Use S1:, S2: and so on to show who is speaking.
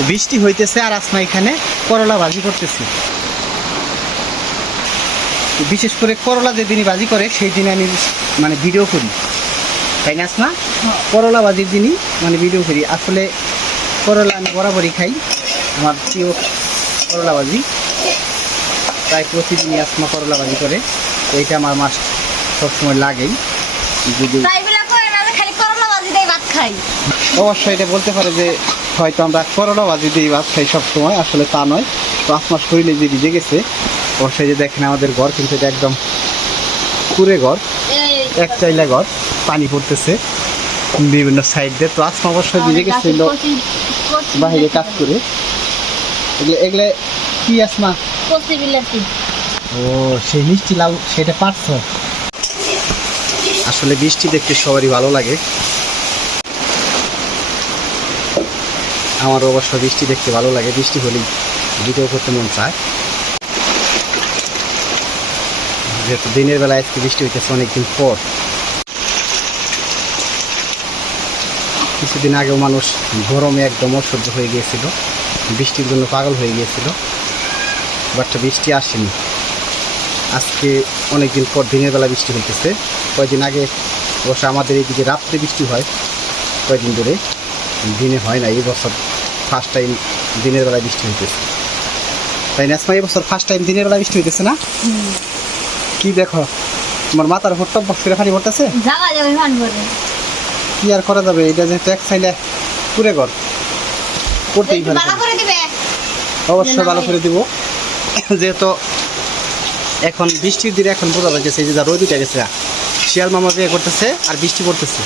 S1: তো বৃষ্টি হইতেছে আর আসমা এখানে করলা ভাজি করতেছে। বিশেষ করে করলা যেদিনই ভাজি করে সেই দিনে আমি মানে ভিডিও করি। তাই না আসমা? করলা ভাজির দিনই মানে ভিডিও করি। আসলে করলা আমি বরাবরই খাই। আমার প্রিয় করলা ভাজি। প্রায় প্রতিদিনই আসমা করলা ভাজি করে। এইটা আমার মাস সবসময় লাগেই। যদি
S2: তাই বলে করে না যে খালি করলা ভাজি দিয়ে ভাত খাই।
S1: অবশ্যই এটা বলতে পারে যে হয়তো আমরা করলা ভাজি দিয়ে ভাত খাই সবসময় আসলে তা নয়। তো আপনার শরীরে যে ভিজে গেছে অবশ্যই যে দেখেন আমাদের ঘর কিন্তু এটা একদম কুড়ে ঘর এক চাইলা ঘর পানি পড়তেছে বিভিন্ন সাইড দিয়ে। তো আসমা অবশ্যই ভিজে গেছিল বাহিরে কাজ করে। এগুলো এগুলো কি আসমা? ও সেই মিষ্টি লাউ সেটা পারছ? আসলে বৃষ্টি দেখতে সবারই ভালো লাগে। আমার অবশ্য বৃষ্টি দেখতে ভালো লাগে, বৃষ্টি হলেই ভিডিও করতে মন চায়। যেহেতু দিনের বেলা আজকে বৃষ্টি হইতেছে অনেকদিন পর। কিছুদিন আগেও মানুষ গরমে একদম অসহ্য হয়ে গিয়েছিল, বৃষ্টির জন্য পাগল হয়ে গিয়েছিল বাট বৃষ্টি আসেনি। আজকে অনেকদিন পর দিনের বেলা বৃষ্টি হইতেছে। কয়েকদিন আগে অবশ্য আমাদের এইদিকে রাত্রে বৃষ্টি হয় কয়েকদিন ধরে? দিনে হয় না, এই বছর ফার্স্ট টাইম দিনের বেলায় বৃষ্টি হইতেছে। তাই না আসমা এই বছর ফার্স্ট টাইম দিনের বেলায় বৃষ্টি হইতেছে না? কি দেখো তোমার মাথার উপর টপ করে
S2: মান করে
S1: কি আর করা যাবে? এটা যেহেতু এক সাইডে পুরে ঘর। করতেই পারে অবশ্যই ভালো করে দিব। যেহেতু এখন বৃষ্টির দিনে এখন বোঝা যাচ্ছে যা রোদ উঠে গেছে শিয়াল মামা বিয়ে করতেছে আর বৃষ্টি পড়তেছে।